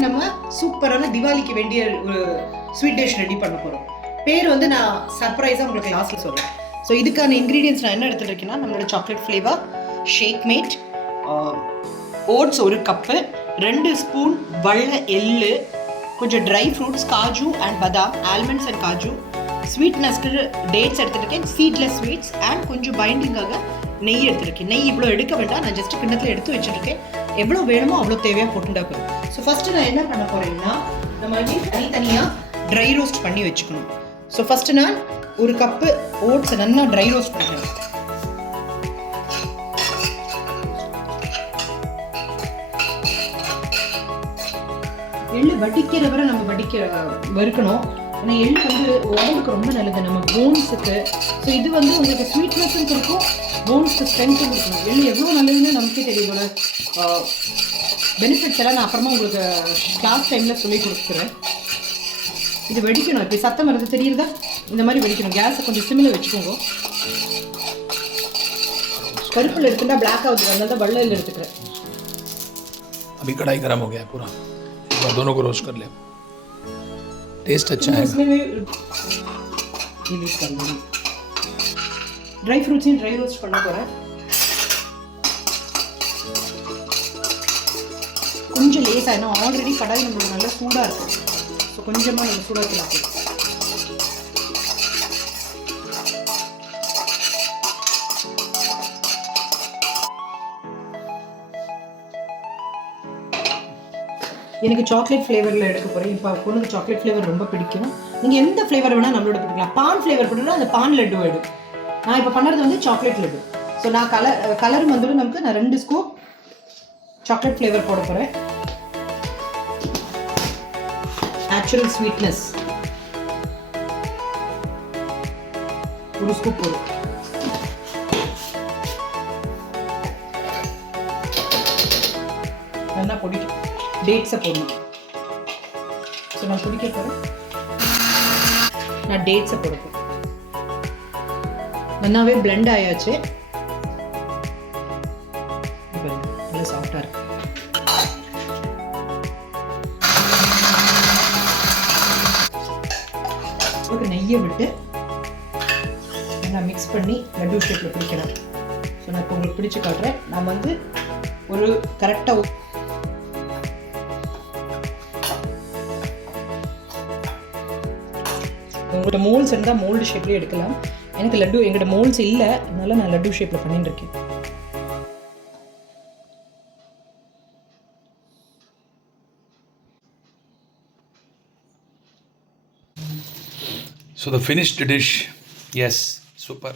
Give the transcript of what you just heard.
இன்னைக்கு நம்ம சூப்பரான திவாலிக்கு வேண்டிய ஒரு ஸ்வீட் டிஷ் ரெடி பண்ண போகிறோம். பேர் வந்து நான் சர்ப்ரைஸாக உங்களுக்கு லாஸ்ட்டில் சொல்கிறேன். ஸோ இதுக்கான இன்க்ரீடியன்ஸ் நான் என்ன எடுத்துகிட்டு இருக்கேன்னா, நம்மளோட chocolate flavour, shake mate, oats 1 cup, 2 spoon வள்ள எள்ளு, கொஞ்சம் dry fruits, kaju and badam, almonds and kaju, ஸ்வீட்னஸ்க்கு டேட்ஸ் எடுத்துருக்கேன், சீட்லெஸ் ஸ்வீட்ஸ் அண்ட் கொஞ்சம் பைண்டிங்காக நெய் எடுத்துருக்கேன். நெய் இவ்வளோ எடுக்க வேண்டாம், நான் ஜஸ்ட் கிண்ணத்தில் எடுத்து வச்சுருக்கேன். எவ்வளோ வேணுமோ அவ்வளோ தேவையாக போட்டுட்டா போதும். ஸோ ஃபஸ்ட்டு நான் என்ன பண்ண போகிறேன்னா, நம்ம வந்து தனித்தனியாக ட்ரை ரோஸ்ட் பண்ணி வச்சுக்கணும். ஸோ ஃபஸ்ட்டு நான் 1 கப்பு ஓட்ஸை நல்லா ட்ரை ரோஸ்ட் பண்ணுறேன். எள்ளு வடிக்கிற வரை நம்ம வறுக்கணும். ஏன்னா எள்ளு வந்து உடம்புக்கு ரொம்ப நல்லது, நம்ம போன்ஸுக்கு. ஸோ இது வந்து உங்களுக்கு ஸ்வீட்னஸும் கொடுக்கும், போன்ஸ்க்கு ஸ்ட்ரென்த்தும் கொடுக்கணும். எள்ளு எவ்வளோ நல்லதுன்னு நமக்கே தெரியும். இதோட பெனிஃபிட்ஸ் எல்லாம் நான் அப்புறமா உங்களுக்கு கிளாஸ் டைமில் சொல்லி கொடுக்குறேன். இது வெடிக்கணும். இப்போ சத்தம் வருது தெரியுதா? இந்த மாதிரி வெடிக்கணும். கேஸை கொஞ்சம் சிம்மில் வச்சுக்கோங்க. கருப்பில் இருக்குன்னா பிளாக் ஆகுது, அதனால தான் வெள்ளையில் எடுத்துக்கிறேன். अभी कढ़ाई गर्म हो गया है पूरा, एक बार दोनों को रोस्ट कर ले, टेस्ट अच्छा है. ட்ரை ஃப்ரூட்ஸையும் ட்ரை ரோஸ்ட் பண்ண போகிறேன். கொஞ்சம் லேசாக, ஏன்னா ஆல்ரெடி கடாய் நம்மளுக்கு நல்லா சூடாக இருக்கும். ஸோ கொஞ்சமாக நம்ம சூடாக்கலாம். எனக்கு சாக்லேட் ஃப்ளேவரில் எடுக்க போகிறேன். இப்போ பொண்ணுக்கு சாக்லேட் ஃப்ளேவர் ரொம்ப பிடிக்கும். நீங்கள் எந்த ஃப்ளேவர் வேணால் நம்மளோட பிடிக்கலாம். பான் ஃப்ளேவர் போட்டோம்னா அந்த பான் லட்டு ஆகிடும். நான் இப்போ பண்ணுறது வந்து சாக்லேட் லட்டு. ஸோ நான் கலரும் வந்துட்டு நமக்கு நான் 2 ஸ்கூப் சாக்லேட் ஃப்ளேவர் போட போகிறேன். நேச்சுரல் ஸ்வீட்னஸ் 1 ஸ்கூப் போடும். நல்லா பொடிக்கும். டேட்ஸை போடணும். ஸோ நான் பொடிக்க போகிறேன். நான் டேட்ஸை போடுறேன். நல்லாவே பிளெண்ட் ஆயாச்சு. நல்லா சாஃப்டாக இருக்கு. ஒரு நெய்யை விட்டு நல்லா மிக்ஸ் பண்ணி லட்டு ஷேப்பில் பிடிக்கணும். ஸோ நான் இப்போ உங்களுக்கு பிடிச்சு காட்டுறேன். நான் வந்து ஒரு கரெக்டாக உங்கள்கிட்ட மோல்ஸ் இருந்தால் மோல்டு ஷேப்லேயே எடுக்கலாம். எனக்கு லட்டு எங்கிட்ட மோல்ஸ் இல்லை, அதனால நான் லட்டு ஷேப்பில் பண்ணிட்டு இருக்கேன். So the finished dish, yes, super.